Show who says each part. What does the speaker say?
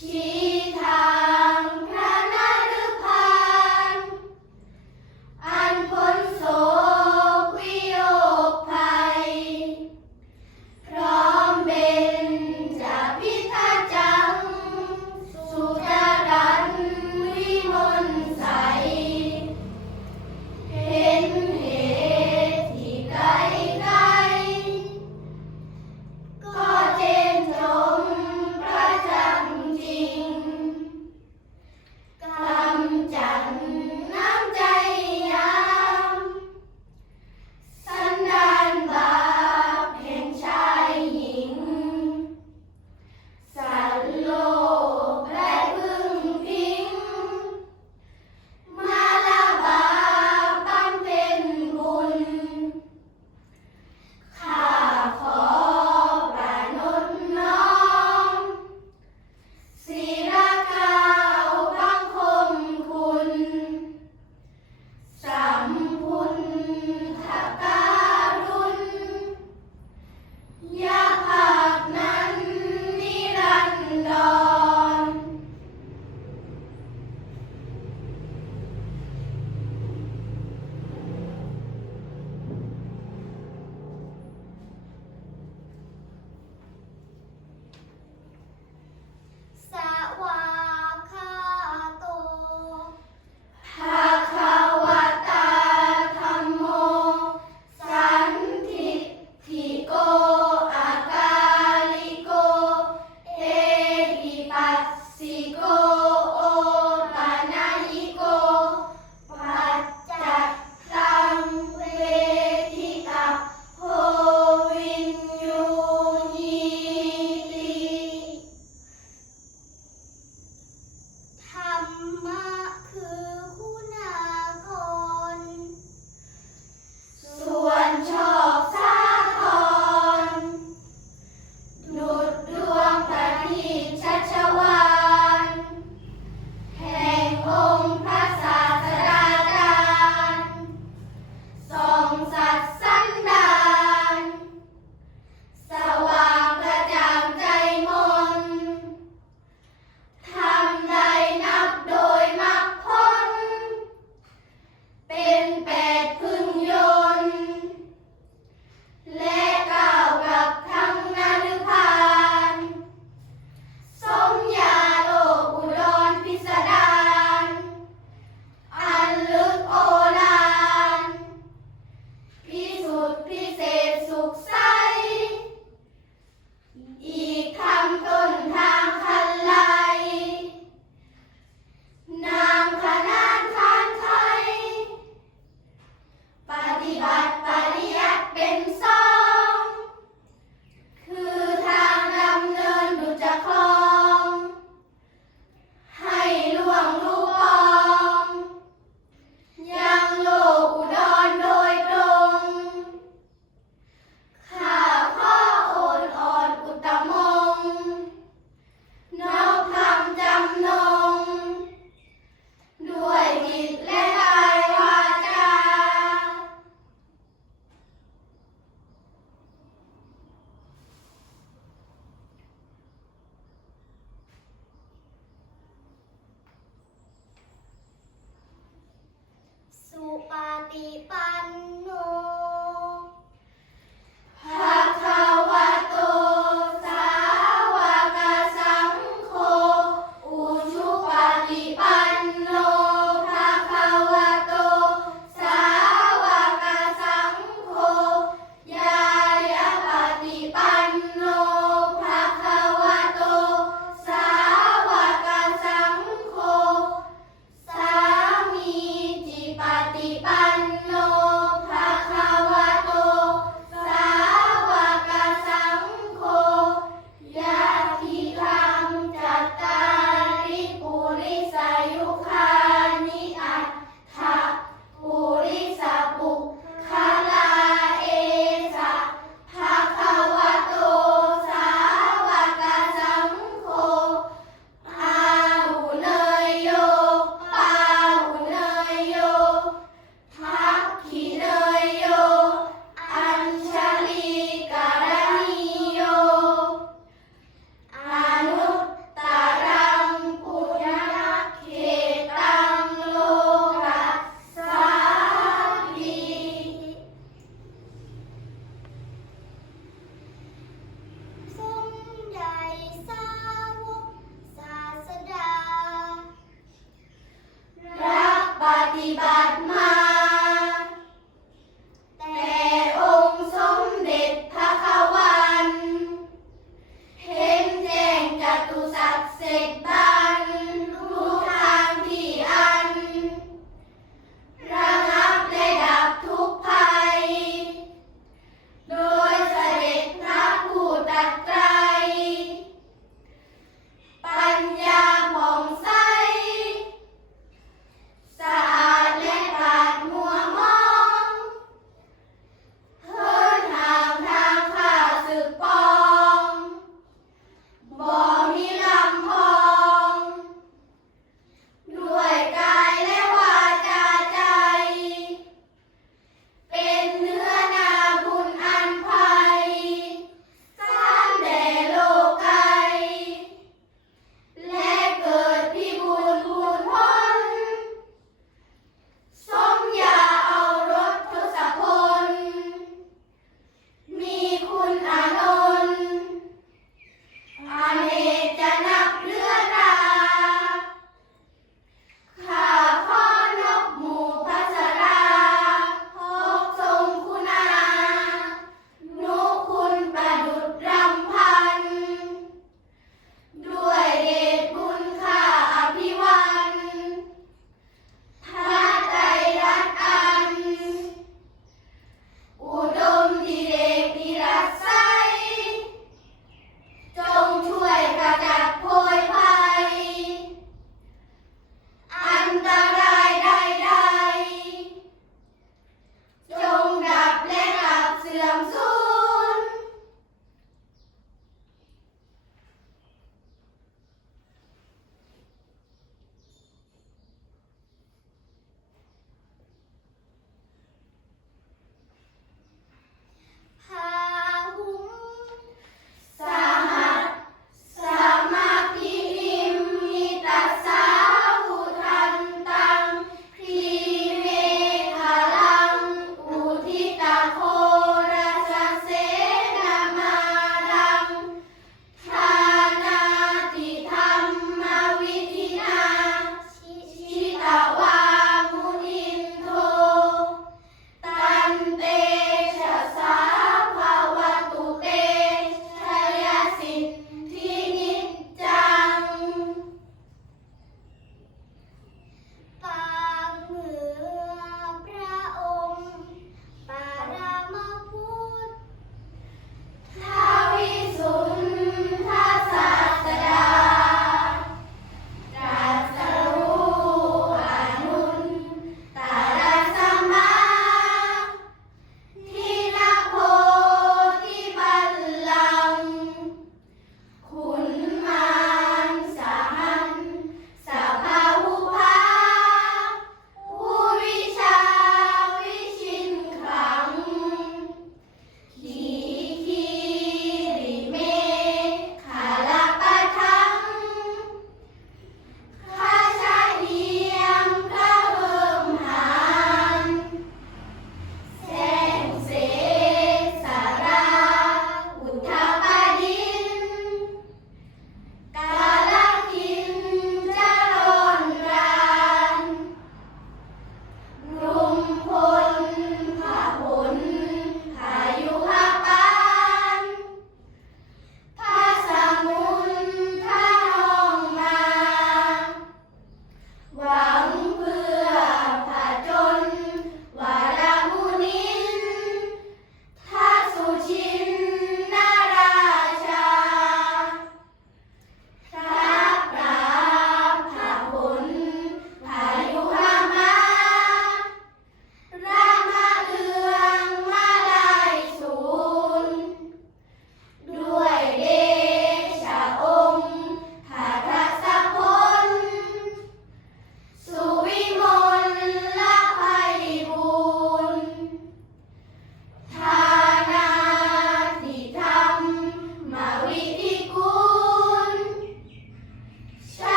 Speaker 1: Yeah. สุปฏิปันโน